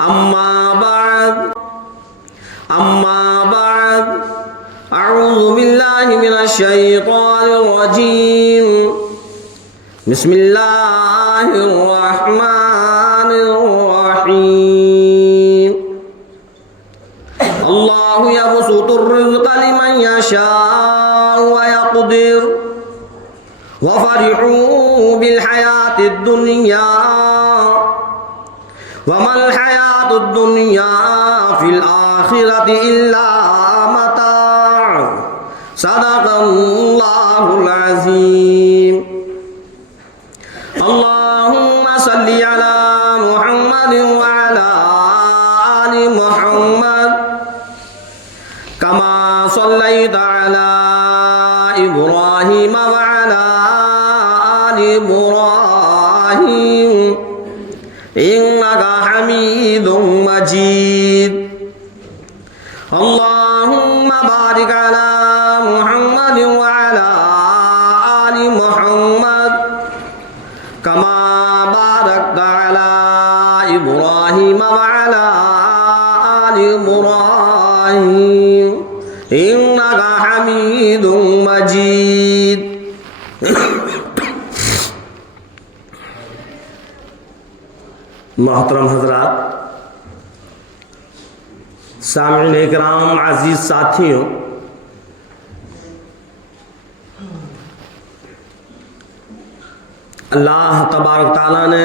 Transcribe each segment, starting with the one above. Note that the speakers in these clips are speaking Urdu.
أما بعد أعوذ بالله من الشيطان الرجيم بسم الله الرحمن الرحيم الله يبسط الرزق لمن يشاء ويقدر وفرحوا بالحياة الدنيا وما الحياة الدنيا في الآخرة إلا متاع صدق الله العظيم اللهم صل على محمد وعلى آل محمد كما صليت على إبراهيم وعلى آل إبراهيم إنك حميد مجيد اللهم بارك على محمد وعلى آل محمد كما باركت على إبراهيم وعلى آل إبراهيم إنك حميد مجيد محترم حضرات، سامعین اکرام، عزیز ساتھیوں، اللہ تبارک تعالیٰ نے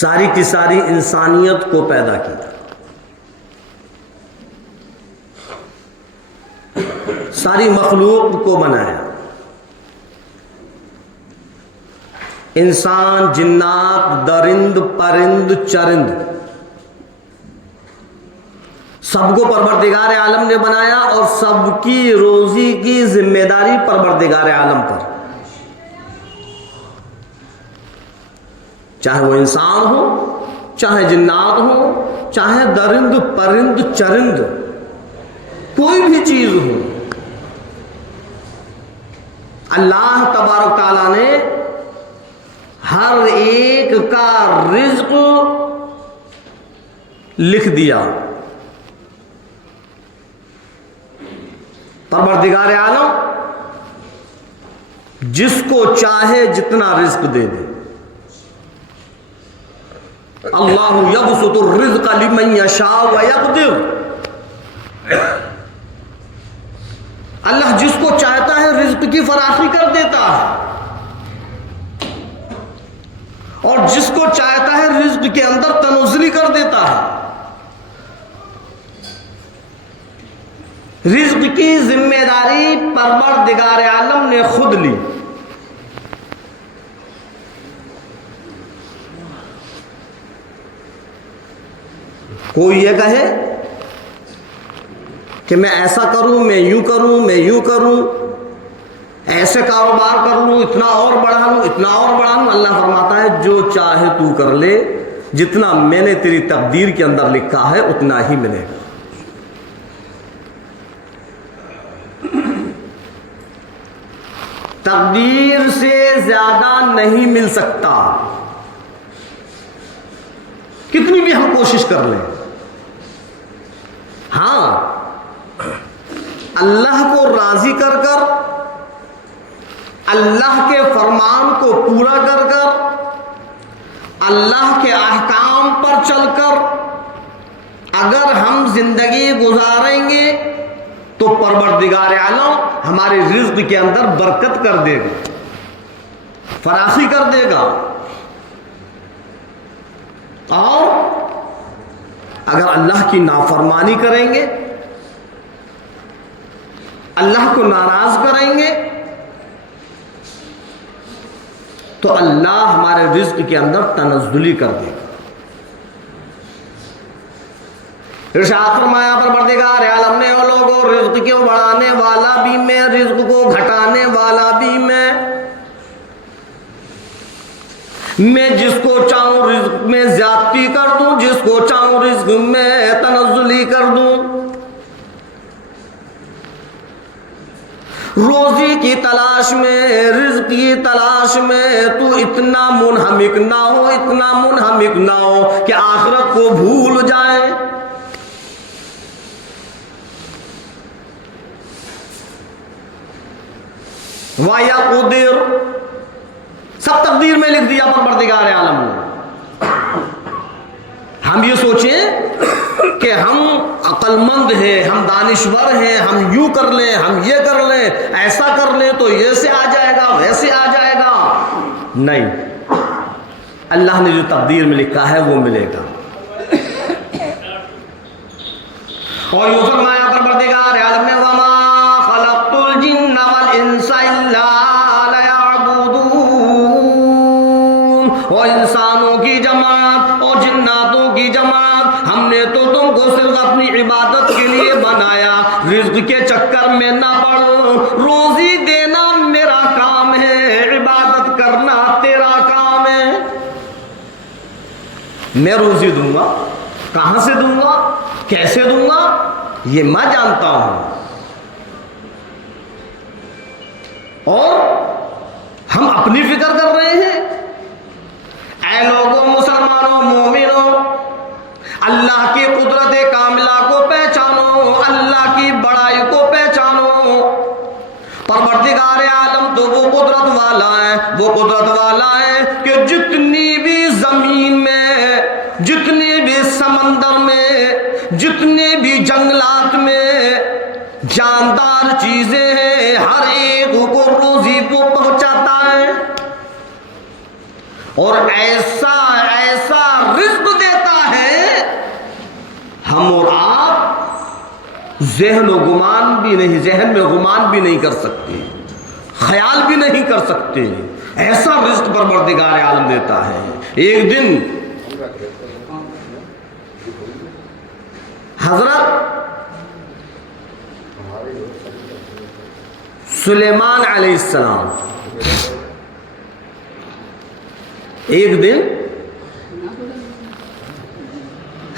ساری کی ساری انسانیت کو پیدا کیا، ساری مخلوق کو بنایا، انسان، جنات، درند، پرند، چرند، سب کو پروردگار عالم نے بنایا اور سب کی روزی کی ذمہ داری پروردگار عالم پر، چاہے وہ انسان ہو، چاہے جنات ہو، چاہے درند، پرند، چرند، کوئی بھی چیز ہو، اللہ تبارک تعالیٰ نے ہر ایک کا رزق لکھ دیا۔ پروردگار عالم جس کو چاہے جتنا رزق دے دے۔ اللہ یبسط الرزق لمن یشاء ویقدر، اللہ جس کو چاہتا ہے رزق کی فراخی کر دیتا ہے، اور جس کو چاہتا ہے رزق کے اندر تنزلی کر دیتا ہے۔ رزق کی ذمہ داری پروردگار عالم نے خود لی۔ کوئی یہ کہے کہ میں ایسا کروں، میں یوں کروں، میں یوں کروں، ایسے کاروبار کر لوں، اتنا اور بڑھا لوں، اتنا اور بڑھا لوں، اللہ فرماتا ہے جو چاہے تو کر لے، جتنا میں نے تیری تقدیر کے اندر لکھا ہے اتنا ہی ملے گا۔ تقدیر سے زیادہ نہیں مل سکتا، کتنی بھی ہم کوشش کر لیں۔ ہاں، اللہ کو راضی کر کر، اللہ کے فرمان کو پورا کر کر، اللہ کے احکام پر چل کر اگر ہم زندگی گزاریں گے تو پروردگار عالم ہمارے رزق کے اندر برکت کر دے گا، فراخی کر دے گا۔ اور اگر اللہ کی نافرمانی کریں گے، اللہ کو ناراض کریں گے، تو اللہ ہمارے رزق کے اندر تنزلی کر دے گا۔ ارشاد فرمایا پروردگار عالم نے، وہ لوگوں رزق کو بڑھانے والا بھی میں، رزق کو گھٹانے والا بھی میں جس کو چاہوں رزق میں زیادتی کر دوں، جس کو چاہوں رزق میں تنزلی کر دوں۔ روزی کی تلاش میں، رزق کی تلاش میں تو اتنا منہمک نہ ہو، اتنا منہمک نہ ہو کہ آخرت کو بھول جائے۔ وَيَقْدِرْ، سب تقدیر میں لکھ دیا پروردگار عالم نے۔ ہم یہ سوچیں کہ ہم عقل مند ہیں، ہم دانشور ہیں، ہم یوں کر لیں، ہم یہ کر لیں، ایسا کر لیں تو یہ سے آ جائے گا، ویسے آ جائے گا۔ نہیں، اللہ نے جو تقدیر میں لکھا ہے وہ ملے گا۔ اور یوں فرمایا پروردگار عالم نے وَمَا خَلَقْتُ الْجِنَّ وَالْإِنسَ إِلَّا لِيَعْبُدُونَ، اور انسانوں کی جماعت اور جناتوں کی جماعت، ہم نے تو تم کو صرف اپنی عبادت کے لیے بنایا، رزق کے چکر میں نہ پڑو۔ روزی دینا میرا کام ہے، عبادت کرنا تیرا کام ہے۔ میں روزی دوں گا، کہاں سے دوں گا، کیسے دوں گا، یہ میں جانتا ہوں۔ اور ہم اپنی فکر کر رہے ہیں۔ اے لوگوں، مسلمانوں، مومنوں، اللہ کی قدرت کاملہ کو پہچانو، اللہ کی بڑائی کو پہچانو۔ پروردگار عالم تو وہ قدرت والا ہے، وہ قدرت والا ہے کہ جتنی بھی زمین میں، جتنی بھی سمندر میں، جتنے بھی جنگلات میں جاندار چیزیں ہیں، ہر ایک کو روزی وہ پہنچاتا ہے، اور ایسا ایسا رزق دیتا ہے ہم اور آپ ذہن و گمان بھی نہیں، ذہن میں گمان بھی نہیں کر سکتے، خیال بھی نہیں کر سکتے۔ ایسا رزق پروردگار عالم دیتا ہے۔ ایک دن حضرت سلیمان علیہ السلام، ایک دن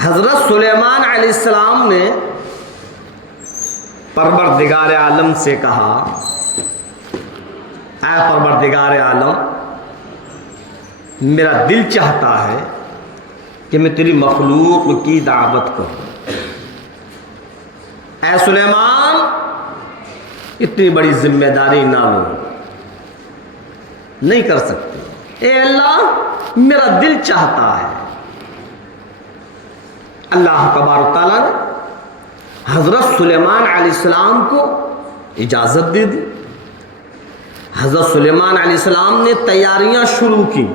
حضرت سلیمان علیہ السلام نے پروردگار عالم سے کہا، اے پروردگار عالم، میرا دل چاہتا ہے کہ میں تیری مخلوق کی دعوت کروں۔ اے سلیمان، اتنی بڑی ذمہ داری نہ لو، نہیں کر سکتے۔ اے اللہ، میرا دل چاہتا ہے۔ اللہ تبارک تعالیٰ نے حضرت سلیمان علیہ السلام کو اجازت دے دی۔ حضرت سلیمان علیہ السلام نے تیاریاں شروع کی۔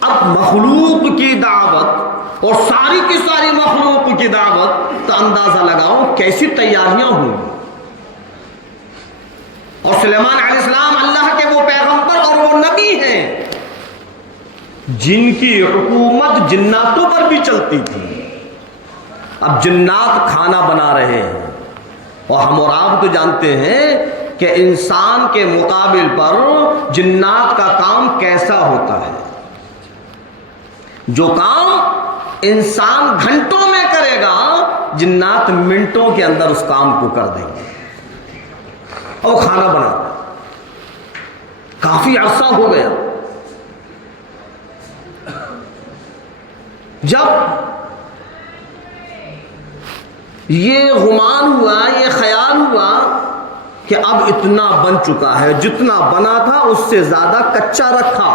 اب مخلوق کی دعوت اور ساری کی ساری مخلوق کی دعوت، تو اندازہ لگاؤ کیسی تیاریاں ہوں۔ اور سلیمان علیہ السلام اللہ کے وہ پیغمبر اور وہ نبی ہیں جن کی حکومت جناتوں پر بھی چلتی تھی۔ اب جنات کھانا بنا رہے ہیں، اور ہم اور آپ تو جانتے ہیں کہ انسان کے مقابل پر جنات کا کام کیسا ہوتا ہے۔ جو کام انسان گھنٹوں میں کرے گا، جنات منٹوں کے اندر اس کام کو کر دیں گے۔ اور کھانا بنا کافی عرصہ ہو گیا۔ جب یہ گمان ہوا، یہ خیال ہوا کہ اب اتنا بن چکا ہے، جتنا بنا تھا اس سے زیادہ کچا رکھا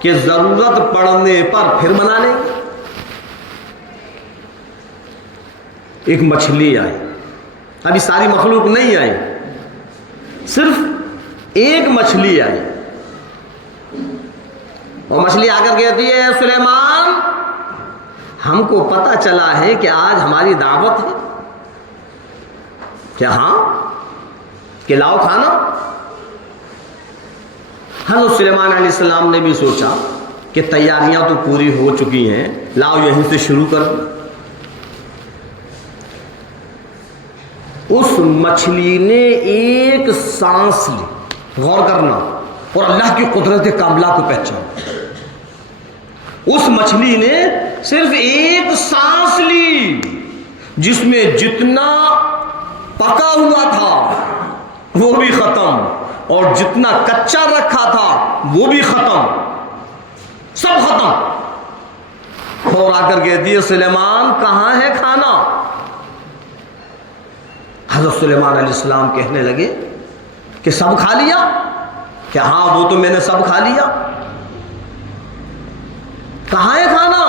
کہ ضرورت پڑنے پر پھر بنا لیں گے۔ ایک مچھلی آئی، ابھی ساری مخلوق نہیں آئی، صرف ایک مچھلی آئی، اور مچھلی آ کر کہتی ہے، سلیمان، ہم کو پتہ چلا ہے کہ آج ہماری دعوت ہے۔ کیا؟ ہاں، کہ لاؤ کھانا۔ حضرت سلیمان علیہ السلام نے بھی سوچا کہ تیاریاں تو پوری ہو چکی ہیں، لاؤ یہیں سے شروع کر دو۔ اس مچھلی نے ایک سانس لی، غور کرنا، اور اللہ کی قدرت کاملہ کو پہچانا۔ اس مچھلی نے صرف ایک سانس لی، جس میں جتنا پکا ہوا تھا وہ بھی ختم، اور جتنا کچا رکھا تھا وہ بھی ختم، سب ختم۔ اور آ کر کہتی ہے سلیمان کہاں ہے کھانا؟ حضرت سلیمان علیہ السلام کہنے لگے کہ سب کھا لیا؟ کہ ہاں وہ تو میں نے سب کھا لیا۔ کہاں ہے کھانا؟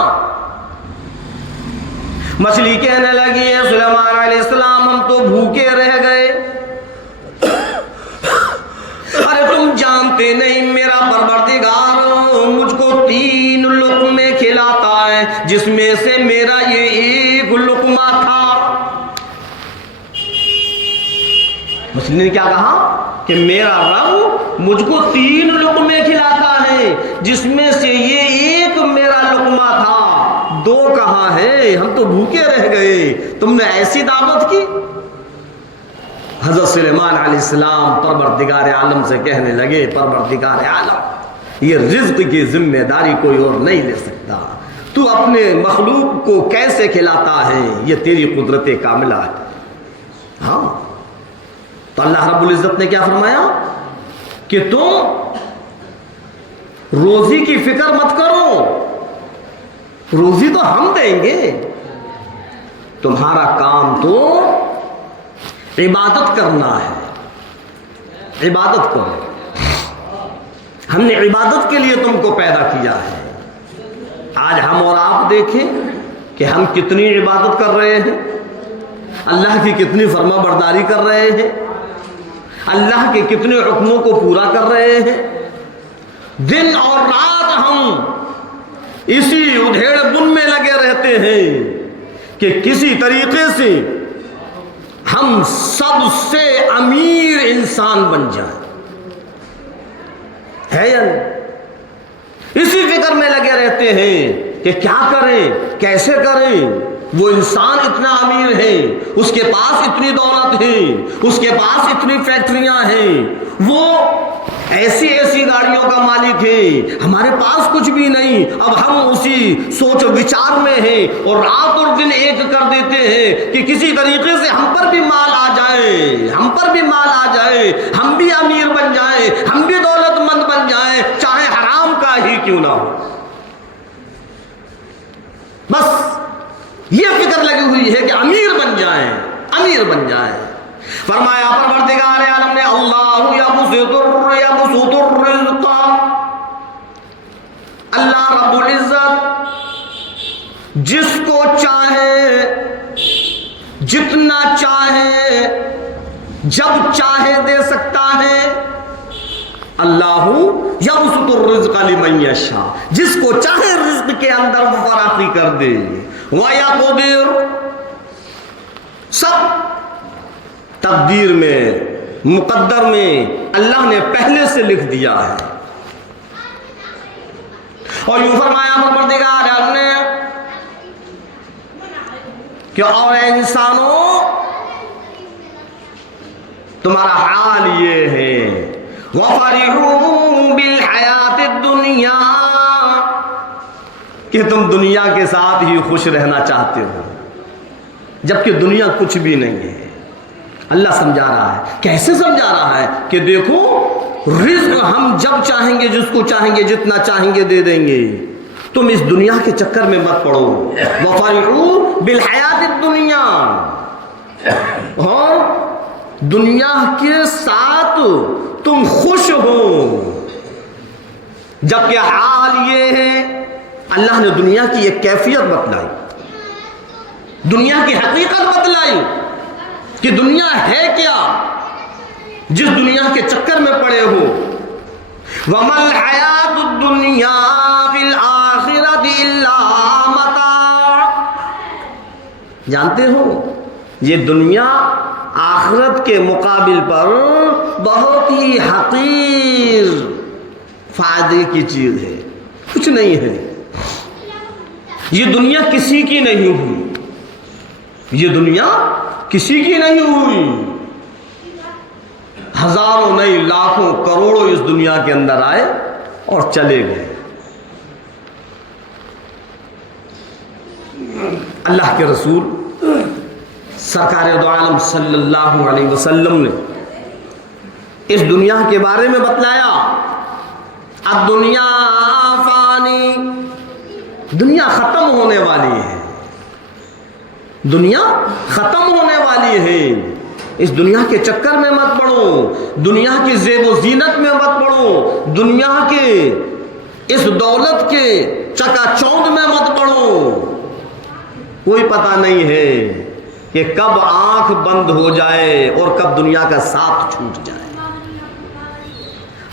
مچھلی کہنے لگی ہے سلیمان علیہ السلام ہم تو بھوکے رہ گئے۔ ارے تم جانتے نہیں میرا پروردگار مجھ کو 3 لقمے کھلاتا ہے جس میں سے میرا یہ ایک لقمہ تھا۔ مچھلی نے کیا کہا کہ میرا رب مجھ کو 3 لقمے کھلاتا ہے جس میں سے یہ ایک میرا لقمہ تھا، 2 کہاں ہے؟ ہم تو بھوکے رہ گئے، تم نے ایسی دعوت کی۔ حضرت سلیمان علیہ السلام پروردگار عالم سے کہنے لگے پروردگار عالم یہ رزق کی ذمہ داری کوئی اور نہیں لے سکتا، تو اپنے مخلوق کو کیسے کھلاتا ہے یہ تیری قدرت کاملہ ہے۔ ہاں تو اللہ رب العزت نے کیا فرمایا کہ تم روزی کی فکر مت کرو، روزی تو ہم دیں گے، تمہارا کام تو عبادت کرنا ہے، عبادت کرو، ہم نے عبادت کے لیے تم کو پیدا کیا ہے۔ آج ہم اور آپ دیکھیں کہ ہم کتنی عبادت کر رہے ہیں، اللہ کی کتنی فرما برداری کر رہے ہیں، اللہ کے کتنے حکموں کو پورا کر رہے ہیں۔ دن اور رات ہم اسی ادھیڑ بن میں لگے رہتے ہیں کہ کسی طریقے سے ہم سب سے امیر انسان بن جائیں، ہے یا نہیں؟ اسی فکر میں لگے رہتے ہیں کہ کیا کریں، کیسے کریں۔ وہ انسان اتنا امیر ہے، اس کے پاس اتنی دولت ہے، اس کے پاس اتنی فیکٹریاں ہیں، وہ ایسی ایسی گاڑیوں کا مالک ہے، ہمارے پاس کچھ بھی نہیں۔ اب ہم اسی سوچ و وچار میں ہیں اور رات اور دن ایک کر دیتے ہیں کہ کسی طریقے سے ہم پر بھی مال آ جائے، ہم پر بھی مال آ جائے، ہم بھی امیر بن جائیں، ہم بھی دولت مند بن جائیں، چاہے حرام کا ہی کیوں نہ ہو۔ بس یہ فکر لگی ہوئی ہے کہ امیر بن جائیں، امیر بن جائیں۔ فرمایا پروردگار عالم نے اللہ یبسط الرزق، اللہ رب العزت جس کو چاہے جتنا چاہے جب چاہے دے سکتا ہے۔ اللہ یبسط الرزق لمن یشاء، جس کو چاہے رزق کے اندر فراخی کر دے۔ وَيَقْدِرُ، سب تقدیر میں مقدر میں اللہ نے پہلے سے لکھ دیا ہے۔ اور یوں فرمایا پروردگار نے کہ اور انسانوں تمہارا حال یہ ہے وَفَرِحُوا بِالْحَيَاةِ الدُّنْيَا، کہ تم دنیا کے ساتھ ہی خوش رہنا چاہتے ہو جبکہ دنیا کچھ بھی نہیں ہے۔ اللہ سمجھا رہا ہے، کیسے سمجھا رہا ہے کہ دیکھو رزق ہم جب چاہیں گے جس کو چاہیں گے جتنا چاہیں گے دے دیں گے، تم اس دنیا کے چکر میں مت پڑو۔ وَفَرِحُوا بِالْحَيَاةِ الدُّنْيَا، اور دنیا کے ساتھ تم خوش ہو، جبکہ حال یہ ہے اللہ نے دنیا کی ایک کیفیت بتلائی، دنیا کی حقیقت بتلائی کہ دنیا ہے کیا، جس دنیا کے چکر میں پڑے ہو۔ وَمَا الْحَيَاةُ الدُّنْيَا فِي الْآخِرَةِ إِلَّا مَتَاعٌ، جانتے ہو یہ دنیا آخرت کے مقابل پر بہت ہی حقیر فائدے کی چیز ہے، کچھ نہیں ہے۔ یہ دنیا کسی کی نہیں ہوئی، یہ دنیا کسی کی نہیں ہوئی، ہزاروں نہیں لاکھوں کروڑوں اس دنیا کے اندر آئے اور چلے گئے۔ اللہ کے رسول سرکار دو عالم صلی اللہ علیہ وسلم نے اس دنیا کے بارے میں بتلایا، الدنیا فانی، دنیا ختم ہونے والی ہے، دنیا ختم ہونے والی ہے، اس دنیا کے چکر میں مت پڑو، دنیا کی زیب و زینت میں مت پڑو، دنیا کے اس دولت کے چکا چوند میں مت پڑو، کوئی پتہ نہیں ہے کہ کب آنکھ بند ہو جائے اور کب دنیا کا ساتھ چھوٹ جائے۔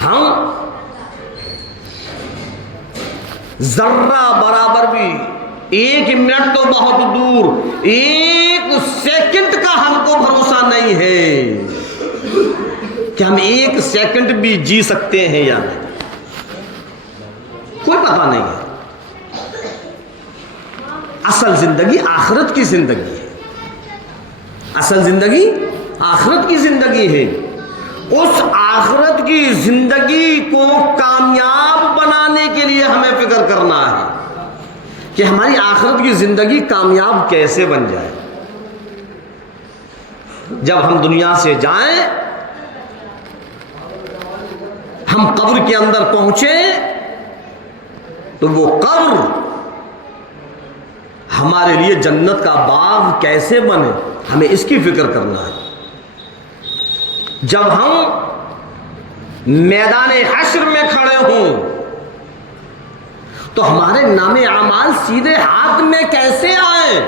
ہم ذرہ برابر بھی، ایک منٹ تو بہت دور، ایک سیکنڈ کا ہم کو بھروسہ نہیں ہے کہ ہم ایک سیکنڈ بھی جی سکتے ہیں یا نہیں، کوئی پتہ نہیں ہے۔ اصل زندگی آخرت کی زندگی ہے، اصل زندگی آخرت کی زندگی ہے۔ اس آخرت کی زندگی کو کامیاب بنانے کے لیے ہمیں فکر کرنا ہے کہ ہماری آخرت کی زندگی کامیاب کیسے بن جائے۔ جب ہم دنیا سے جائیں، ہم قبر کے اندر پہنچے تو وہ قبر ہمارے لیے جنت کا باغ کیسے بنے، ہمیں اس کی فکر کرنا ہے۔ جب ہم میدان حشر میں کھڑے ہوں تو ہمارے نام اعمال سیدھے ہاتھ میں کیسے آئیں،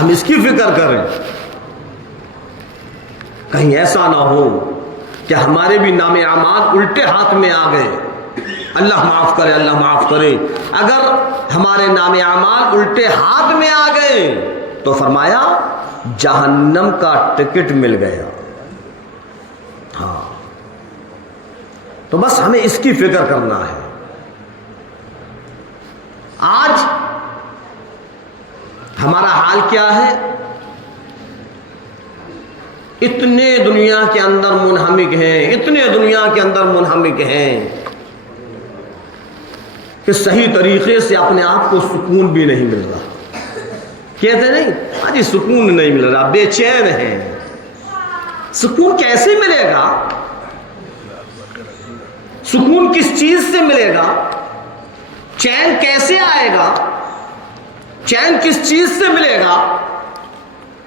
ہم اس کی فکر کریں۔ کہیں ایسا نہ ہو کہ ہمارے بھی نام اعمال الٹے ہاتھ میں آ گئے، اللہ معاف کرے، اللہ معاف کرے۔ اگر ہمارے نام اعمال الٹے ہاتھ میں آ گئے تو فرمایا جہنم کا ٹکٹ مل گیا۔ ہاں، تو بس ہمیں اس کی فکر کرنا ہے۔ آج ہمارا حال کیا ہے؟ اتنے دنیا کے اندر منہمک ہیں، اتنے دنیا کے اندر منہمک ہیں کہ صحیح طریقے سے اپنے آپ کو سکون بھی نہیں مل رہا۔ کہتے نہیں آج سکون نہیں مل رہا، بے چین ہیں۔ سکون کیسے ملے گا؟ سکون کس چیز سے ملے گا؟ چین کیسے آئے گا؟ چین کس چیز سے ملے گا؟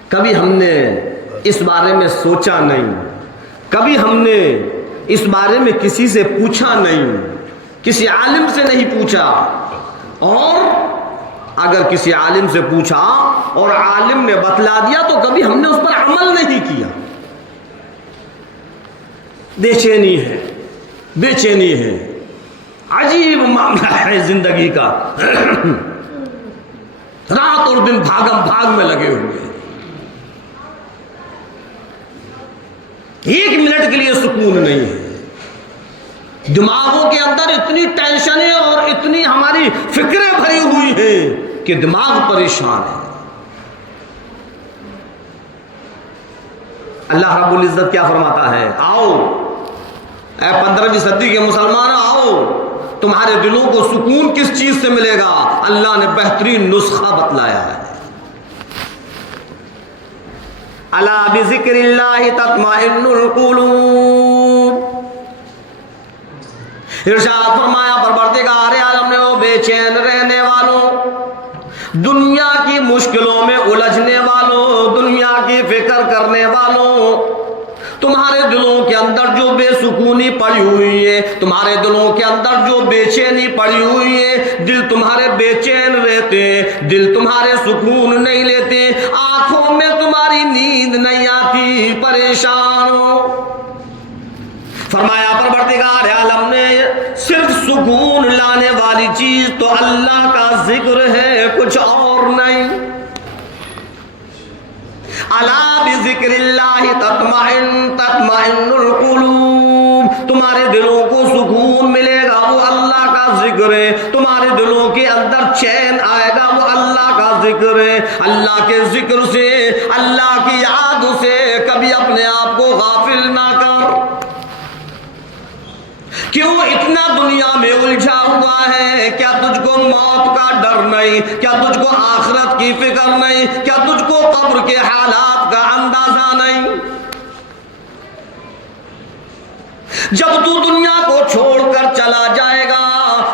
کبھی ہم نے اس بارے میں سوچا نہیں، کبھی ہم نے اس بارے میں کسی سے پوچھا نہیں، کسی عالم سے نہیں پوچھا، اور اگر کسی عالم سے پوچھا اور عالم نے بتلا دیا تو کبھی ہم نے اس پر عمل نہیں کیا۔ بے چینی ہے، بے چینی ہے، عجیب معاملہ ہے زندگی کا۔ رات اور دن بھاگم بھاگ میں لگے ہوئے، ایک منٹ کے لیے سکون نہیں ہے۔ دماغوں کے اندر اتنی ٹینشنیں اور اتنی ہماری فکریں بھری ہوئی ہیں کہ دماغ پریشان ہے۔ اللہ رب العزت کیا فرماتا ہے؟ آؤ اے 15ویں صدی کے مسلمان، آؤ تمہارے دلوں کو سکون کس چیز سے ملے گا؟ اللہ نے بہترین نسخہ بتلایا ہے۔ الا بذکر اللہ تطمئن القلوب، ارشاد فرمایا پروردگار عالم نے، او بے چین رہنے والوں، دنیا کی مشکلوں میں الجھنے والوں، دنیا کی فکر کرنے والوں، تمہارے دلوں کے اندر جو بے سکونی پڑی ہوئی ہے، تمہارے دلوں کے اندر جو بے چینی پڑی ہوئی ہے، دل تمہارے بے چین رہتے ہیں، دل تمہارے سکون نہیں لیتے، آنکھوں میں تمہاری نیند نہیں آتی، پریشان ہو۔ فرمایا پروردگار عالم نے صرف سکون لانے والی چیز تو اللہ کا ذکر ہے، کچھ اور نہیں۔ الا بذکر اللہ تطمئن القلوب، تمہارے دلوں کو سکون ملے گا، وہ اللہ کا ذکر ہے۔ تمہارے دلوں کے اندر چین آئے گا، وہ اللہ کا ذکر ہے۔ اللہ کے ذکر سے، اللہ کی یاد سے کبھی اپنے آپ کو غافل نہ کر۔ کیوں اتنا دنیا میں الجھا ہوا ہے؟ کیا تجھ کو موت کا ڈر نہیں؟ کیا تجھ کو آخرت کی فکر نہیں؟ کیا تجھ کو قبر کے حالات کا اندازہ نہیں؟ جب تو دنیا کو چھوڑ کر چلا جائے گا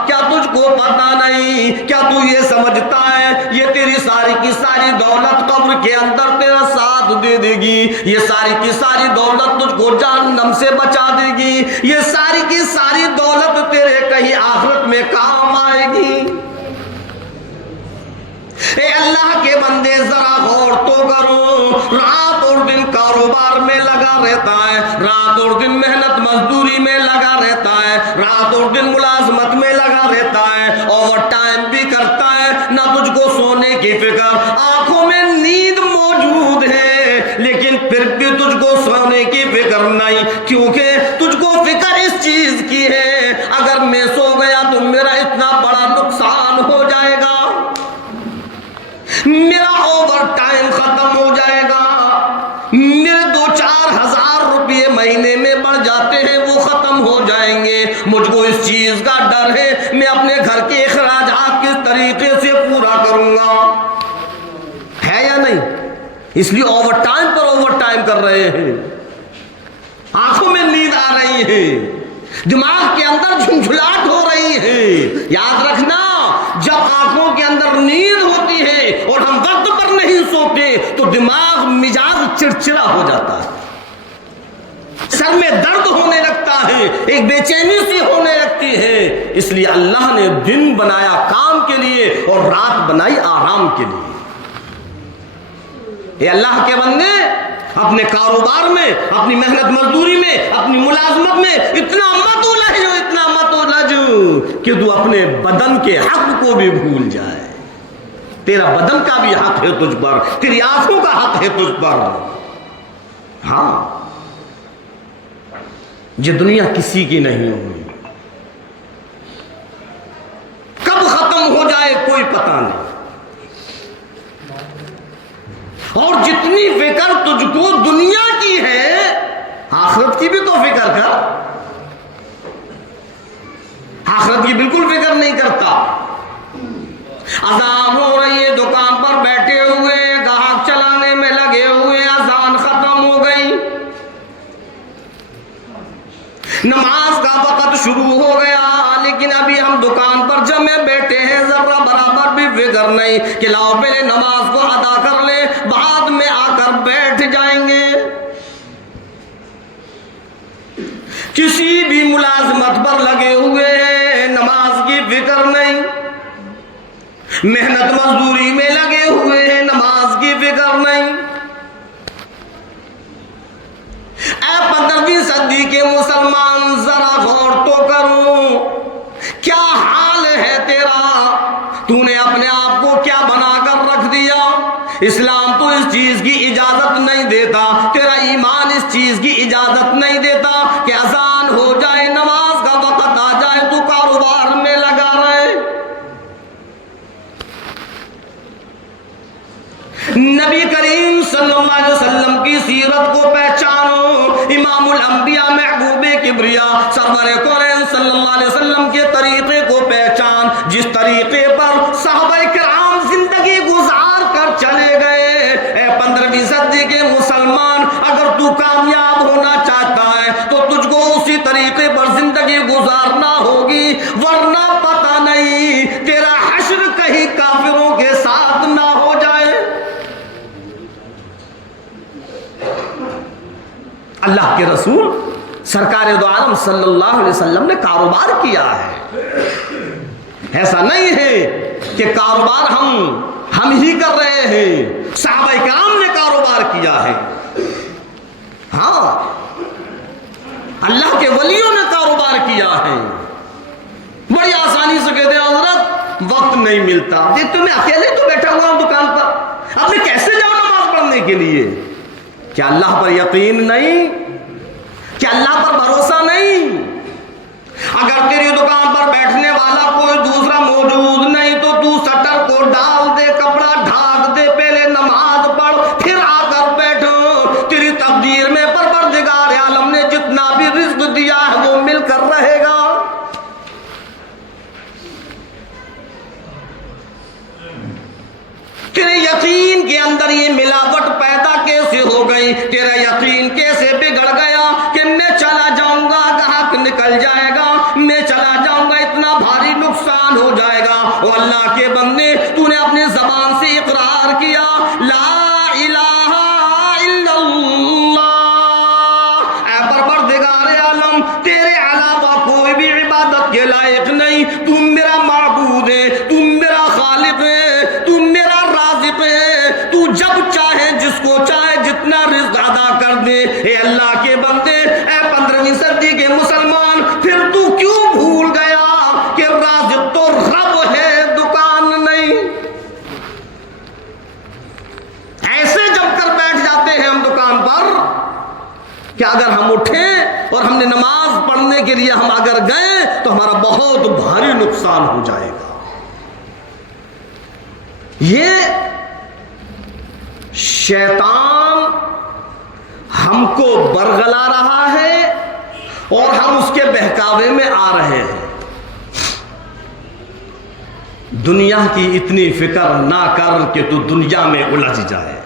کیا تجھ کو پتا نہیں؟ کیا تو یہ سمجھتا ہے یہ تیری ساری کی ساری دولت قبر کے اندر تیرا ساتھ دے دے گی؟ یہ ساری کی ساری دولت تجھ کو جہنم سے بچا دے گی؟ یہ ساری کی ساری دولت تیرے کہیں آخرت میں کام آئے گی؟ اے اللہ کے بندے ذرا غور تو کرو، رات اور دن کاروبار میں لگا رہتا ہے، رات اور دن محنت مزدوری میں لگا رہتا ہے، رات اور دن ملازمت میں لگا رہتا ہے، اوور ٹائم بھی کرتا ہے، نہ تجھ کو سونے کی فکر، آنکھوں میں نیند موجود ہے لیکن پھر بھی تجھ کو سونے کی فکر نہیں، کیونکہ تجھ کو فکر اس چیز کی ہے اگر میں سو گیا تو میرا اتنا بڑا نقصان ہو جائے گا، میرا اوور ٹائم ختم ہو جائے گا، میرے 2-4 ہزار روپے مہینے میں بڑھ جاتے ہیں وہ ختم ہو جائیں گے، مجھ کو اس چیز کا ڈر ہے میں اپنے گھر کے اخراجات کس طریقے سے پورا کروں گا، ہے یا نہیں؟ اس لیے اوور ٹائم پر اوور ٹائم کر رہے ہیں، آنکھوں میں نیند آ رہی ہے، دماغ کے اندر جھنجھلاہٹ ہو رہی ہے۔ یاد رکھنا جب آنکھوں کے اندر نیند ہوتی ہے اور ہم وقت پر نہیں سوتے تو دماغ مزاج چڑچڑا ہو جاتا ہے، سر میں درد ہونے لگتا ہے، ایک بے چینی سی ہونے لگتی ہے۔ اس لیے اللہ نے دن بنایا کام کے لیے اور رات بنائی آرام کے لیے۔ اے اللہ کے بندے اپنے کاروبار میں، اپنی محنت مزدوری میں، اپنی ملازمت میں اتنا مت الجھو، اتنا مت الجھو کہ تو اپنے بدن کے حق کو بھی بھول جائے۔ تیرا بدن کا بھی حق ہے تجھ پر، تیری آنکھوں کا حق ہے تجھ پر۔ ہاں یہ دنیا کسی کی نہیں ہوگی، کب ختم ہو جائے کوئی پتہ نہیں، اور جتنی فکر تجھ کو دنیا کی ہے آخرت کی بھی تو فکر کر۔ آخرت کی بالکل فکر نہیں کرتا۔ اذان ہو رہی ہے، دکان پر بیٹھے ہوئے گاہک چلانے میں لگے ہوئے، اذان ختم ہو گئی، نماز کا وقت شروع ہو گیا، لیکن ابھی ہم دکان پر جمع بیٹھے ہیں، ذرہ برابر بھی فکر نہیں کہ لاؤ پہلے نماز کو ادا کر لیں، بعد میں آ کر بیٹھ جائیں گے۔ کسی بھی ملازمت پر لگے ہوئے ہیں، نماز کی فکر نہیں، محنت مزدوری میں لگے ہوئے ہیں، نماز کی فکر نہیں۔ اے 15ویں صدی کے مسلمان ذرا غور تو کرو، کیا حال ہے تیرا؟ تو نے اپنے آپ کو کیا بنا کر رکھ دیا؟ اسلام تو اس چیز کی اجازت نہیں دیتا، تیرا ایمان اس چیز کی اجازت نہیں دیتا کہ اذان ہو جائے، نماز کا وقت آ جائے تو کاروبار میں لگا رہے۔ نبی کریم صلی اللہ علیہ وسلم کی سیرت کو پہچانو، امام الانبیاء محبوب کبریا سرور کونین صلی اللہ علیہ وسلم کے طریقے کو پہچان، جس طریقے پر صحابہ کرام زندگی گزار کر چلے گئے۔ اے 15ویں صدی کے مسلمان، اگر تو کامیاب ہونا چاہتا ہے تو تجھ کو اسی طریقے پر زندگی گزارنا ہوگی، ورنہ پتہ نہیں تیرا حشر کہیں کافروں کے ساتھ نہ ہو جائے۔ اللہ کے رسول سرکار دو عالم صلی اللہ علیہ وسلم نے کاروبار کیا ہے، ایسا نہیں ہے کہ کاروبار ہم ہی کر رہے ہیں، صحابہ کرام نے کاروبار کیا ہے۔ ہاں اللہ کے ولیوں نے کاروبار کیا ہے۔ بڑی آسانی سے کہتے ہیں حضرت وقت نہیں ملتا، دیکھتے میں اکیلے تو بیٹھا ہوا ہوں دکان پر، اب میں کیسے جاؤں نماز پڑھنے کے لیے؟ کیا اللہ پر یقین نہیں؟ کیا اللہ پر بھروسہ نہیں؟ اگر تیری دکان پر بیٹھنے والا کوئی دوسرا موجود نہیں تو تو شٹر کو ڈال دے، کپڑا ڈھانک دے، پہلے نماز پڑھ پھر آ کر بیٹھو، تیری تقدیر میں پروردگار عالم نے جتنا بھی رزق دیا ہے وہ مل کر رہے گا۔ یقین کے اندر یہ ملاوٹ پیدا کیسے ہو گئی؟ تیرا یقین کیسے بگڑ گیا کہ میں چلا جاؤں گا گاہک نکل جائے گا، میں چلا جاؤں گا اتنا بھاری نقصان ہو جائے گا؟ او اللہ کے بندے، تو نے اپنے زبان سے اقرار کیا لا الہ الا اللہ، اے پروردگار عالم تیرے علاوہ کوئی بھی عبادت کے لائق نہیں، تو میرا معبود ہے، تو میرا خالق ہے، تو میرا رازق ہے، تو جب چاہے جس کو چاہے جتنا رزق ادا کر دے۔ اے اللہ کے بندے، اے 15ویں صدی کے مسلمان، پھر تو کیوں بھول گیا کہ رازق تو رب ہے، دکان نہیں؟ ایسے جب کر بیٹھ جاتے ہیں ہم دکان پر کہ اگر ہم اٹھیں اور ہم نے نماز پڑھنے کے لیے ہم اگر گئے تو ہمارا بہت بھاری نقصان ہو جائے گا۔ یہ شیطان ہم کو برگلا رہا ہے اور ہم اس کے بہکاوے میں آ رہے ہیں۔ دنیا کی اتنی فکر نہ کر کہ تو دنیا میں الجھ جائے،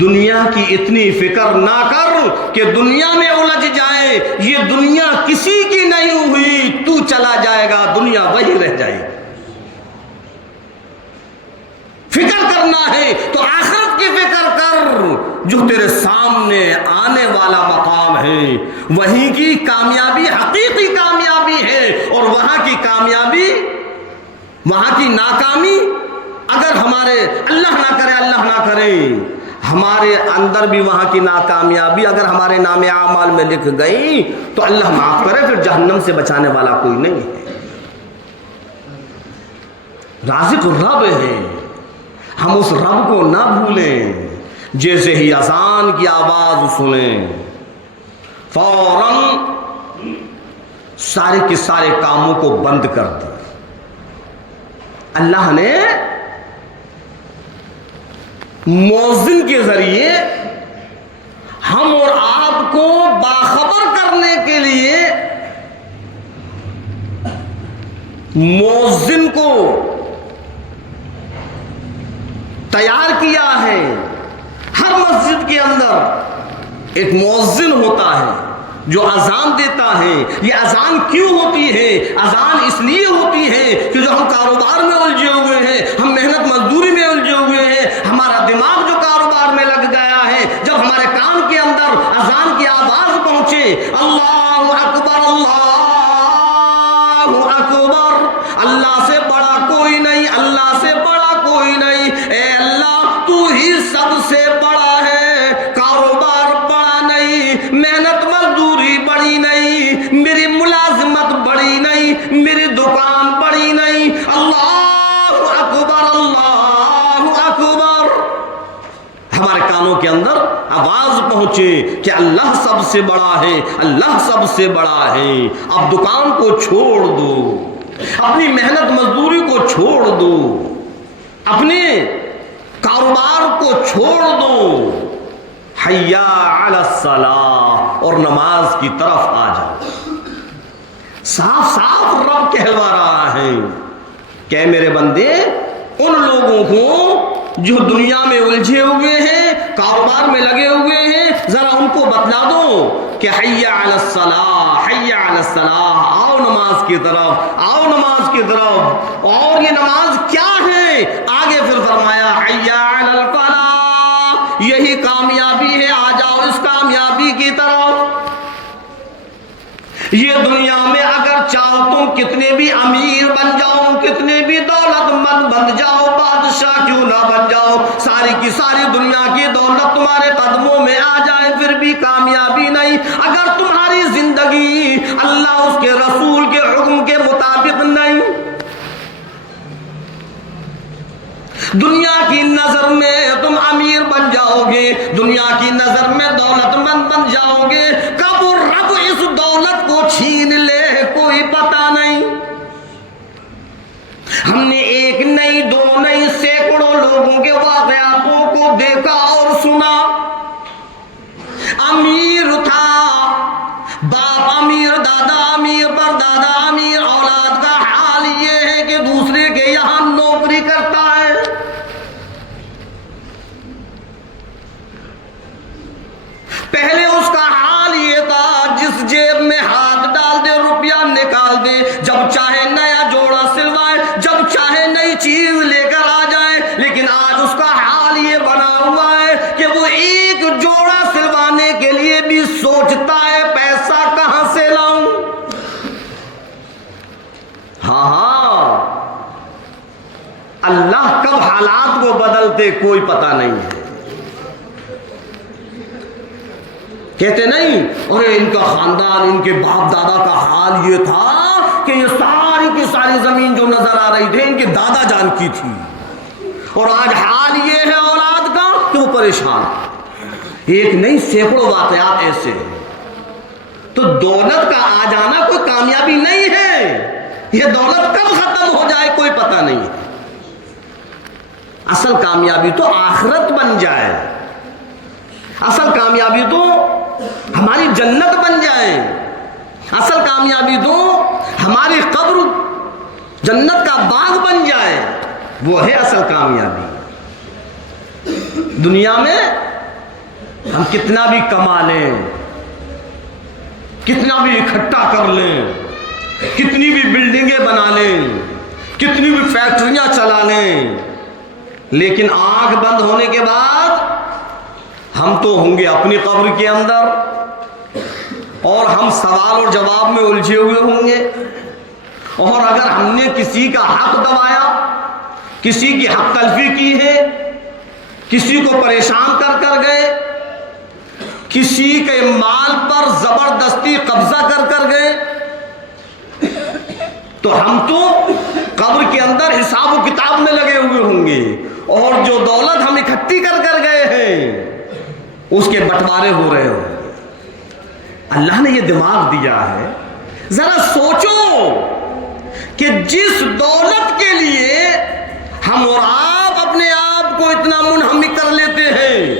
دنیا کی اتنی فکر نہ کر کہ دنیا میں الجھ جائے، یہ دنیا کسی کی نہیں ہوئی، تو چلا جائے گا، دنیا وہی رہ جائے گی۔ فکر کرنا ہے تو آخرت کی فکر کر، جو تیرے سامنے آنے والا مقام ہے، وہیں کی کامیابی حقیقی کامیابی ہے، اور وہاں کی کامیابی، وہاں کی ناکامی اگر ہمارے اللہ نہ کرے ہمارے اندر بھی وہاں کی ناکامیابی اگر ہمارے نام اعمال میں لکھ گئی تو اللہ معاف کرے، پھر جہنم سے بچانے والا کوئی نہیں ہے۔ رازق رب ہے، ہم اس رب کو نہ بھولیں۔ جیسے ہی اذان کی آواز سنیں فوراً سارے کے سارے کاموں کو بند کر دیں۔ اللہ نے مؤذن کے ذریعے ہم اور آپ کو باخبر کرنے کے لیے مؤذن کو تیار کیا ہے۔ ہر مسجد کے اندر ایک مؤذن ہوتا ہے جو اذان دیتا ہے۔ یہ اذان کیوں ہوتی ہے؟ اذان اس لیے ہوتی ہے کہ جو ہم کاروبار میں الجھے ہوئے ہیں، ہم محنت مزدوری میں الجھے ہوئے ہیں، ہمارا دماغ جو کاروبار میں لگ گیا ہے، جب ہمارے کان کے اندر اذان کی آواز پہنچے، اللہ اکبر اللہ اکبر، اللہ سے بڑا کوئی نہیں، اللہ سے بڑا کوئی نہیں، اے اللہ تو ہی سب سے بڑا ہے، کاروبار بڑا نہیں، محنت مزدوری بڑی نہیں، میری ملازمت بڑی نہیں، میری دکان بڑی نہیں، اللہ اکبر اللہ اکبر۔ ہمارے کانوں کے اندر آواز پہنچے کہ اللہ سب سے بڑا ہے، اللہ سب سے بڑا ہے۔ اب دکان کو چھوڑ دو، اپنی محنت مزدوری کو چھوڑ دو، اپنے کاروبار کو چھوڑ دو، حیا علی الصلاۃ، اور نماز کی طرف آ جاؤ۔ صاف صاف رب کہلوا رہا ہے کہ میرے بندے، ان لوگوں کو جو دنیا میں الجھے ہوئے ہیں، کاروبار میں لگے ہوئے ہیں، ذرا ان کو بتلا دو کہ حیا علی الصلاۃ، حیا علی الصلاۃ، آؤ نماز کی طرف، آؤ نماز کی طرف۔ اور یہ نماز کیا ہے؟ آگے پھر فرمایا حیا علی الفلاح، یہی کامیابی ہے، آ جاؤ اس کامیابی کی طرف۔ یہ دنیا میں اگر چاہو تم کتنے بھی امیر بن جاؤ، کتنے بھی دولت مند بن جاؤ، بادشاہ کیوں نہ بن جاؤ، ساری کی ساری دنیا کی دولت تمہارے قدموں میں آ جائے، پھر بھی کامیابی نہیں اگر تمہاری زندگی اللہ اس کے رسول کے حکم کے مطابق نہیں۔ دنیا کی نظر میں تم امیر بن جاؤ گے، دنیا کی نظر میں دولت مند بن جاؤ گے، کب رب اس دولت کو چھین لے کوئی پتہ نہیں۔ ہم نے ایک نہیں، دو نہیں، سینکڑوں لوگوں کے واقعاتوں کو دیکھا اور سنا۔ امیر تھا، باپ امیر، دادا امیر، پر دادا امیر، اولاد کا حال یہ ہے کہ دوسرے کے یہاں نوکری کرتا ہے۔ ڈال دے، جب چاہے نیا جوڑا سلوائے، جب چاہے نئی چیز لے کر آ جائے، لیکن آج اس کا حال یہ بنا ہوا ہے کہ وہ ایک جوڑا سلوانے کے لیے بھی سوچتا ہے پیسہ کہاں سے لاؤں۔ ہاں، اللہ کب حالات کو بدلتے کوئی پتہ نہیں ہے۔ کہتے نہیں ارے ان کا خاندان، ان کے باپ دادا کا حال یہ تھا کہ یہ ساری کی ساری زمین جو نظر آ رہی تھی ان کے دادا جان کی تھی، اور آج حال یہ ہے اولاد کا کہ وہ پریشان۔ ایک نہیں سینکڑوں واقعات ایسے ہیں۔ تو دولت کا آ جانا کوئی کامیابی نہیں ہے، یہ دولت کب ختم ہو جائے کوئی پتہ نہیں ہے۔ اصل کامیابی تو آخرت بن جائے، اصل کامیابی تو ہماری جنت بن جائے، اصل کامیابی تو ہماری قبر جنت کا باغ بن جائے، وہ ہے اصل کامیابی۔ دنیا میں ہم کتنا بھی کما لیں، کتنا بھی اکٹھا کر لیں، کتنی بھی بلڈنگیں بنا لیں، کتنی بھی فیکٹریاں چلا لیں، لیکن آنکھ بند ہونے کے بعد ہم تو ہوں گے اپنی قبر کے اندر، اور ہم سوال اور جواب میں الجھے ہوئے ہوں گے۔ اور اگر ہم نے کسی کا حق دبایا، کسی کی حق تلفی کی ہے، کسی کو پریشان کر گئے، کسی کے مال پر زبردستی قبضہ کر گئے، تو ہم تو قبر کے اندر حساب و کتاب میں لگے ہوئے ہوں گے، اور جو دولت ہم اکٹھی کر گئے ہیں اس کے بٹوارے ہو رہے ہوں۔ اللہ نے یہ دماغ دیا ہے، ذرا سوچو کہ جس دولت کے لیے ہم اور آپ اپنے آپ کو اتنا منہمک کر لیتے ہیں،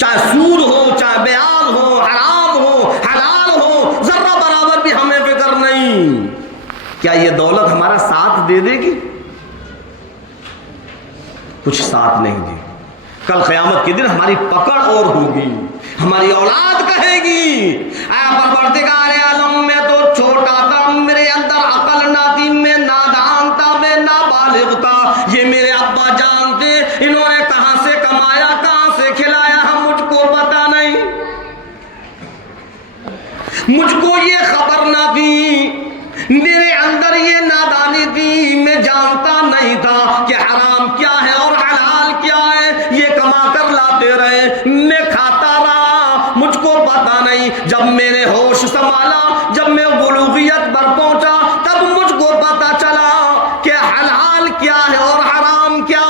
چاہے سود ہو، چاہے بیان ہو، حرام ہو، حلال ہو، ذرہ برابر بھی ہمیں فکر نہیں، کیا یہ دولت ہمارا ساتھ دے دے گی؟ کچھ ساتھ نہیں دے گی۔ کل قیامت کے دن ہماری پکڑ اور ہوگی، ہماری اولاد کہے گی اے پروردگار عالم، میں تو چھوٹا تھا، میرے اندر عقل نہ تھی، میں نادان تھا، میں نابالغ تھا، یہ میرے ابا جان تھے، انہوں نے کہاں سے کمایا، کہاں سے کھلایا، مجھ کو پتا نہیں، مجھ کو یہ خبر نہ تھی، میرے اندر یہ نادانی تھی، میں جانتا نہیں تھا کہ حرام کیا ہے اور حلال کیا ہے، یہ کما کر لاتے رہے، میں کھاتا رہا، مجھ کو پتا نہیں، جب میں نے ہوش سنبھالا، جب میں بلوغیت پر پہنچا، تب مجھ کو پتا چلا کہ حلال کیا ہے اور حرام کیا۔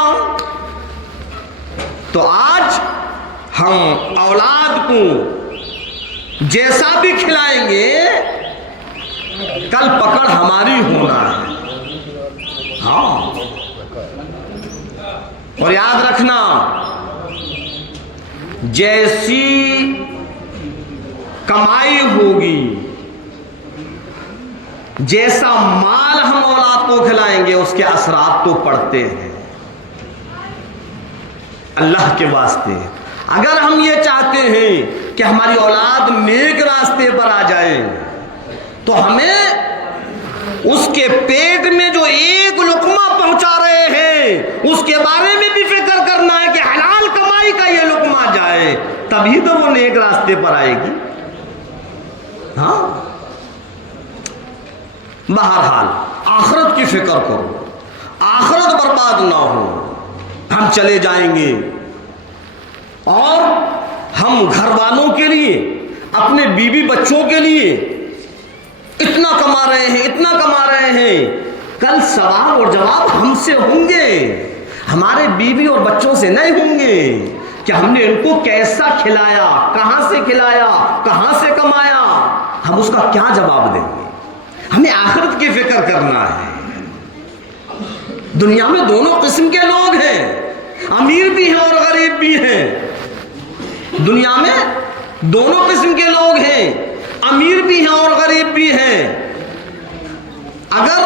تو آج ہم اولاد کو جیسا بھی کھلائیں گے، کل پکڑ ہماری ہونا ہے۔ ہاں، اور یاد رکھنا، جیسی کمائی ہوگی، جیسا مال ہم اولاد کو کھلائیں گے، اس کے اثرات تو پڑتے ہیں۔ اللہ کے واسطے اگر ہم یہ چاہتے ہیں کہ ہماری اولاد نیک راستے پر آ جائے، تو ہمیں اس کے پیٹ میں جو ایک لقمہ پہنچا رہے ہیں اس کے بارے میں بھی فکر کرنا ہے کہ حلال کمائی کا یہ لقمہ جائے، تبھی تو وہ نیک راستے پر آئے گی۔ ہاں، بہرحال آخرت کی فکر کرو، آخرت برباد نہ ہو۔ ہم چلے جائیں گے اور ہم گھر والوں کے لیے، اپنے بیوی بچوں کے لیے اتنا کما رہے ہیں، اتنا کما رہے ہیں، کل سوال اور جواب ہم سے ہوں گے، ہمارے بیوی اور بچوں سے نہیں ہوں گے کہ ہم نے ان کو کیسا کھلایا، کہاں سے کھلایا، کہاں سے کمایا، ہم اس کا کیا جواب دیں گے؟ ہمیں آخرت کی فکر کرنا ہے۔ دنیا میں دونوں قسم کے لوگ ہیں، امیر بھی ہیں اور غریب بھی ہیں۔ دنیا میں دونوں قسم کے لوگ ہیں، امیر بھی ہیں اور غریب بھی ہیں۔ اگر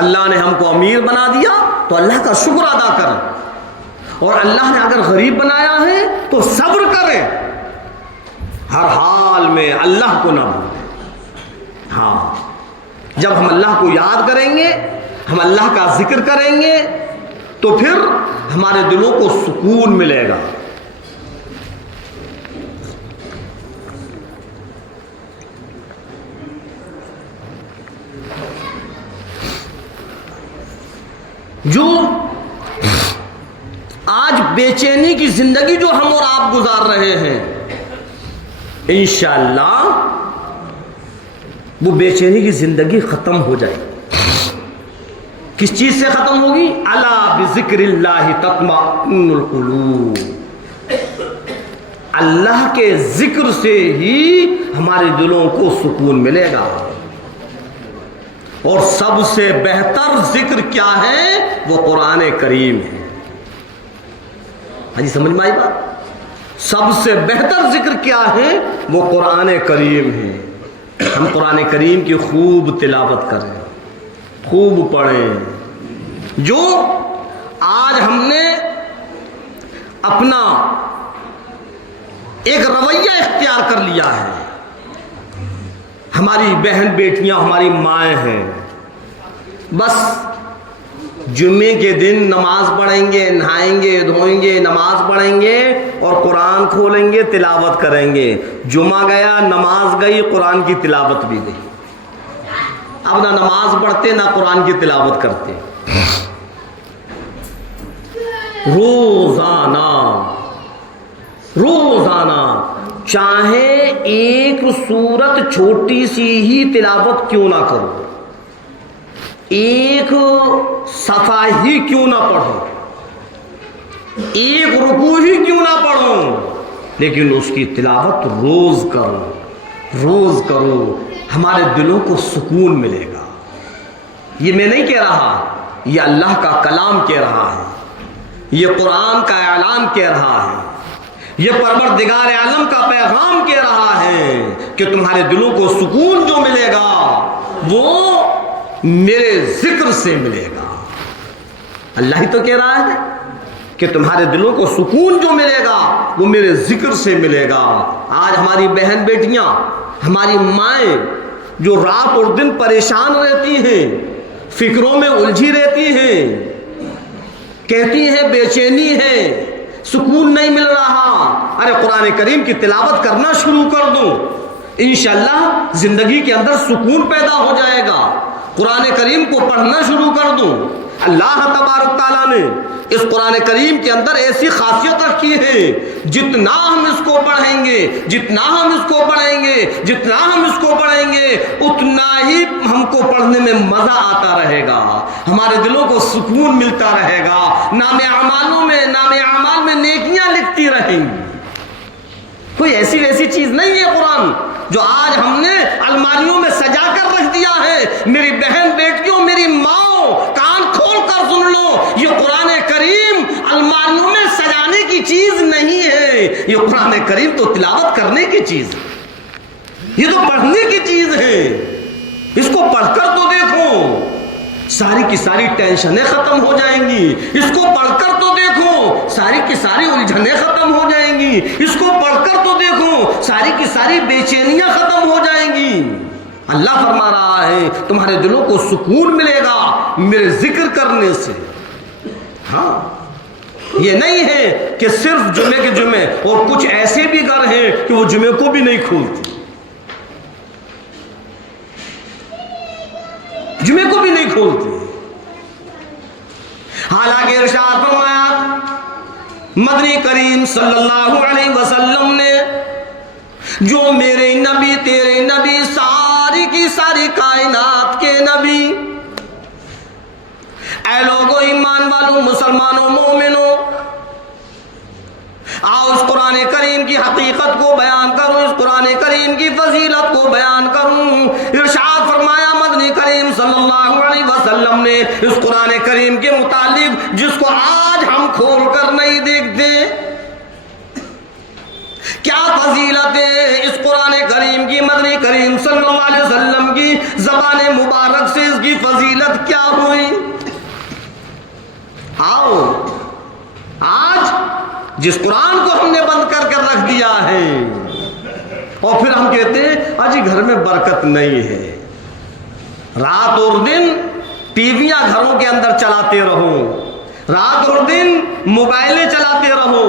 اللہ نے ہم کو امیر بنا دیا تو اللہ کا شکر ادا کر، اور اللہ نے اگر غریب بنایا ہے تو صبر کرے، ہر حال میں اللہ کو نہ بھولے۔ ہاں، جب ہم اللہ کو یاد کریں گے، ہم اللہ کا ذکر کریں گے، تو پھر ہمارے دلوں کو سکون ملے گا۔ جو آج بے چینی کی زندگی جو ہم اور آپ گزار رہے ہیں، انشاءاللہ وہ بے چینی کی زندگی ختم ہو جائے گی۔ کس چیز سے ختم ہوگی؟ الا بذکر اللہ تطمئن القلوب، اللہ کے ذکر سے ہی ہمارے دلوں کو سکون ملے گا۔ اور سب سے بہتر ذکر کیا ہے؟ وہ قرآن کریم ہے۔ ہاں جی، سمجھ میں آئی بات؟ سب سے بہتر ذکر کیا ہے؟ وہ قرآن کریم ہے۔ ہم قرآن کریم کی خوب تلاوت کریں، خوب پڑھیں۔ جو آج ہم نے اپنا ایک رویہ اختیار کر لیا ہے، ہماری بہن بیٹیاں ہماری مائیں ہیں، بس جمعے کے دن نماز پڑھیں گے، نہائیں گے، دھوئیں گے، نماز پڑھیں گے اور قرآن کھولیں گے، تلاوت کریں گے۔ جمعہ گیا، نماز گئی، قرآن کی تلاوت بھی گئی۔ اب نہ نماز پڑھتے نہ قرآن کی تلاوت کرتے۔ روزانہ روزانہ چاہے ایک سورت چھوٹی سی ہی تلاوت کیوں نہ کرو، ایک صفحہ ہی کیوں نہ پڑھو، ایک رکوع ہی کیوں نہ پڑھو، لیکن اس کی تلاوت روز کرو، روز کرو، ہمارے دلوں کو سکون ملے گا۔ یہ میں نہیں کہہ رہا، یہ اللہ کا کلام کہہ رہا ہے، یہ قرآن کا اعلان کہہ رہا ہے، یہ پروردگار عالم کا پیغام کہہ رہا ہے کہ تمہارے دلوں کو سکون جو ملے گا وہ میرے ذکر سے ملے گا۔ اللہ ہی تو کہہ رہا ہے کہ تمہارے دلوں کو سکون جو ملے گا وہ میرے ذکر سے ملے گا۔ آج ہماری بہن بیٹیاں، ہماری مائیں جو رات اور دن پریشان رہتی ہیں، فکروں میں الجھی رہتی ہیں، کہتی ہیں بے چینی ہے، سکون نہیں مل رہا، ارے قرآن کریم کی تلاوت کرنا شروع کر دو، انشاءاللہ زندگی کے اندر سکون پیدا ہو جائے گا۔ قرآن کریم کو پڑھنا شروع کر دو۔ اللہ تبارک تعالیٰ نے اس قرآن کریم کے اندر ایسی خاصیت رکھی ہے، جتنا ہم اس کو پڑھیں گے، جتنا ہم اس کو پڑھیں گے، جتنا ہم اس کو پڑھیں گے، اتنا ہی ہم کو پڑھنے میں مزہ آتا رہے گا، ہمارے دلوں کو سکون ملتا رہے گا، نام اعمال میں نیکیاں لکھتی رہیں گی۔ کوئی ایسی ویسی چیز نہیں ہے قرآن جو آج ہم نے الماریوں میں سجا کر رکھ دیا ہے۔ میری بہن بیٹیوں، میری ماں، کان کھول کر سن لو، یہ قرآن کریم الماریوں میں سجانے کی چیز نہیں ہے، یہ قرآن کریم تو تلاوت کرنے کی چیز ہے، یہ تو پڑھنے کی چیز ہے۔ اس کو پڑھ کر تو دیکھو، ساری کی ساری ٹینشنیں ختم ہو جائیں گی۔ اس کو پڑھ کر تو دیکھو، ساری کی ساری الجھنیں ختم ہو جائیں گی۔ اس کو پڑھ کر تو دیکھو، ساری کی ساری بے چینیاں ختم ہو جائیں گی۔ اللہ فرما رہا ہے تمہارے دلوں کو سکون ملے گا میرے ذکر کرنے سے۔ ہاں، یہ نہیں ہے کہ صرف جمعے کے جمعے، اور کچھ ایسے بھی گھر ہیں کہ وہ جمعے کو بھی نہیں کھولتے، جمعے کو بھی نہیں کھولتے۔ حالانکہ ارشاد فرمایا مدنی کریم صلی اللہ علیہ وسلم نے، جو میرے نبی تیرے نبی ساری کی ساری کائنات کے نبی، اے لوگوں ایمان والوں، مسلمانوں، مومنوں، آؤ اس قرآن کریم کی حقیقت کو بیان کروں، اس قرآن کریم کی فضیلت کو بیان کروں۔ ارشاد فرمایا مدنی کریم صلی اللہ علیہ وسلم نے اس قرآن کریم کے متعلق، جس کو آج ہم کھول کر نہیں دیکھتے، کیا فضیلت ہے اس قرآن کریم کی، مدنی کریم صلی اللہ علیہ وسلم کی زبان مبارک سے اس کی فضیلت کیا ہوئی۔ آؤ آج جس قرآن کو ہم نے بند کر کے رکھ دیا ہے، اور پھر ہم کہتے ہیں آج گھر میں برکت نہیں ہے، رات اور دن ٹیویاں گھروں کے اندر چلاتے رہو، رات اور دن موبائلیں چلاتے رہو،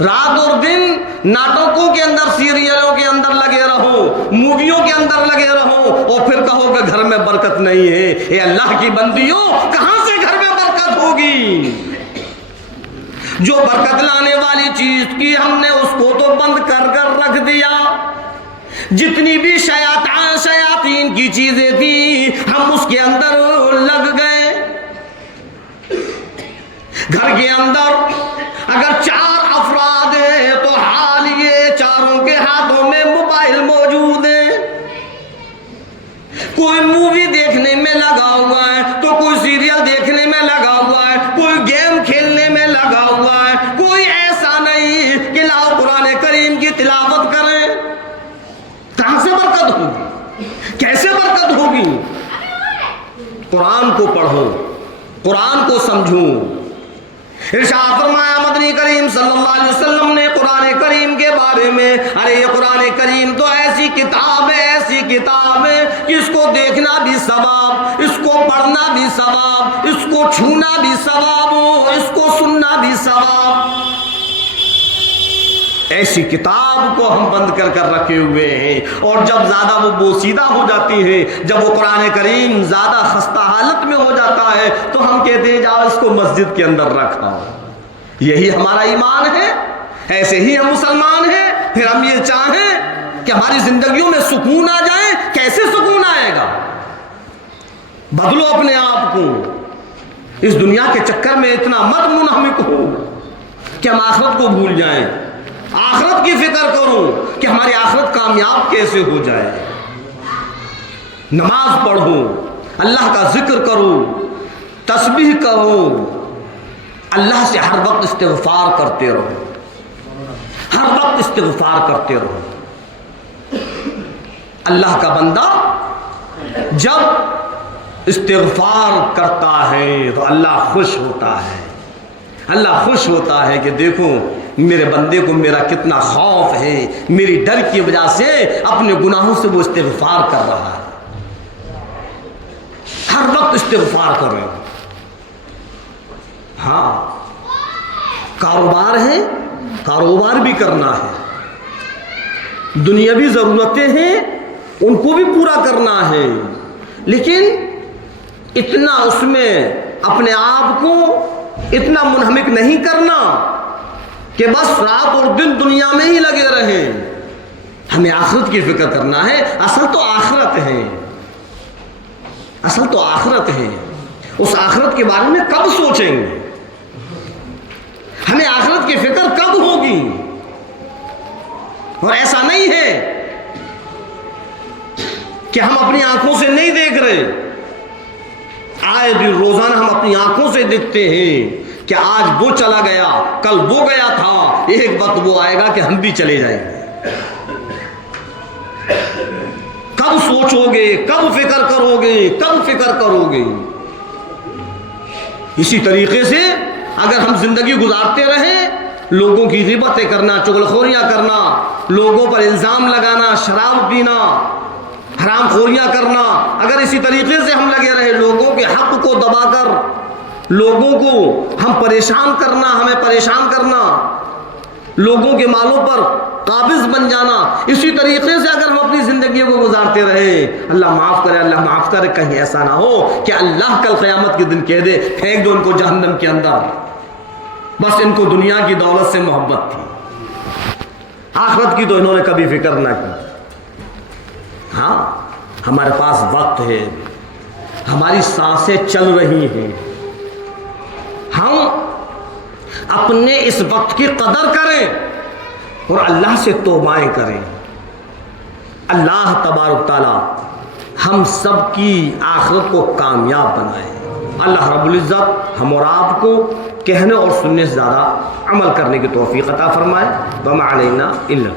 رات اور دن ناٹکوں کے اندر، سیریلوں کے اندر لگے رہو، موویوں کے اندر لگے رہو، اور پھر کہو کہ گھر میں برکت نہیں ہے۔ اے اللہ کی بندیوں، کہاں سے گھر میں برکت ہوگی؟ جو برکت لانے والی چیز کی ہم نے اس کو تو بند کر کر رکھ دیا۔ جتنی بھی شیاطین کی چیزیں تھیں ہم اس کے اندر لگ گئے۔ گھر کے اندر اگر 4 افراد ہیں تو حال یہ چاروں کے ہاتھوں میں موبائل موجود ہے۔ کوئی مووی دیکھنے میں لگا ہوا ہے تو کوئی سیریل دیکھنے میں لگا ہوا ہے، کوئی گیم کھیلنے میں لگا ہوا ہے، کوئی ایسا نہیں کہ لاؤ قرآن کریم کی تلاوت کریں۔ کہاں سے برکت ہوگی؟ کیسے برکت ہوگی؟ قرآن کو پڑھو، قرآن کو سمجھو۔ ارشاد فرمایا مدنی کریم صلی اللہ علیہ وسلم نے قرآن کریم کے بارے میں، ارے یہ قرآن کریم تو ایسی کتاب ہے، ایسی کتاب ہے کہ اس کو دیکھنا بھی ثواب، اس کو پڑھنا بھی ثواب، اس کو چھونا بھی ثواب، اس کو سننا بھی ثواب۔ ایسی کتاب کو ہم بند کر کر رکھے ہوئے ہیں، اور جب زیادہ وہ بوسیدہ ہو جاتی ہے، جب وہ قرآن کریم زیادہ خستہ حالت میں ہو جاتا ہے تو ہم کہتے ہیں جاؤ اس کو مسجد کے اندر رکھا۔ یہی ہمارا ایمان ہے، ایسے ہی ہم مسلمان ہیں۔ پھر ہم یہ چاہیں کہ ہماری زندگیوں میں سکون آ جائے، کیسے سکون آئے گا؟ بدلو اپنے آپ کو، اس دنیا کے چکر میں اتنا مت منہمک ہو کہ ہم آخرت کو بھول جائیں۔ آخرت کی فکر کرو کہ ہماری آخرت کامیاب کیسے ہو جائے۔ نماز پڑھو، اللہ کا ذکر کرو، تسبیح کرو، اللہ سے ہر وقت استغفار کرتے رہو، ہر وقت استغفار کرتے رہو۔ اللہ کا بندہ جب استغفار کرتا ہے تو اللہ خوش ہوتا ہے، اللہ خوش ہوتا ہے کہ دیکھو میرے بندے کو میرا کتنا خوف ہے، میری ڈر کی وجہ سے اپنے گناہوں سے وہ استغفار کر رہا ہے۔ ہر وقت استغفار کریں۔ ہاں، کاروبار ہے، کاروبار بھی کرنا ہے، دنیاوی ضرورتیں ہیں ان کو بھی پورا کرنا ہے، لیکن اتنا اس میں اپنے آپ کو اتنا منہمک نہیں کرنا کہ بس رات اور دن دنیا میں ہی لگے رہیں۔ ہمیں آخرت کی فکر کرنا ہے۔ اصل تو آخرت ہے، اصل تو آخرت ہے۔ اس آخرت کے بارے میں کب سوچیں گے؟ ہمیں آخرت کی فکر کب ہوگی؟ اور ایسا نہیں ہے کہ ہم اپنی آنکھوں سے نہیں دیکھ رہے، آئے دن روزانہ ہم اپنی آنکھوں سے دیکھتے ہیں کہ آج وہ چلا گیا، کل وہ گیا تھا، ایک وقت وہ آئے گا کہ ہم بھی چلے جائیں گے۔ کب سوچو گے، کب فکر کرو گے، کب فکر کرو گے؟ اسی طریقے سے اگر ہم زندگی گزارتے رہیں، لوگوں کی غیبتیں کرنا، چغلخوریاں کرنا، لوگوں پر الزام لگانا، شراب پینا، حرام خوریاں کرنا، اگر اسی طریقے سے ہم لگے رہے، لوگوں کے حق کو دبا کر لوگوں کو ہم پریشان کرنا، ہمیں پریشان کرنا، لوگوں کے مالوں پر قابض بن جانا، اسی طریقے سے اگر ہم اپنی زندگی کو گزارتے رہے، اللہ معاف کرے، اللہ معاف کرے، کہیں ایسا نہ ہو کہ اللہ کل قیامت کے دن کہہ دے پھینک دو ان کو جہنم کے اندر، بس ان کو دنیا کی دولت سے محبت تھی، آخرت کی تو انہوں نے کبھی فکر نہ کی۔ ہاں، ہمارے پاس وقت ہے، ہماری سانسیں چل رہی ہیں، ہم اپنے اس وقت کی قدر کریں اور اللہ سے توبائیں کریں۔ اللہ تبارک تعالی ہم سب کی آخرت کو کامیاب بنائے۔ اللہ رب العزت ہم اور آپ کو کہنے اور سننے سے زیادہ عمل کرنے کی توفیق عطا فرمائے۔ وما علینا الا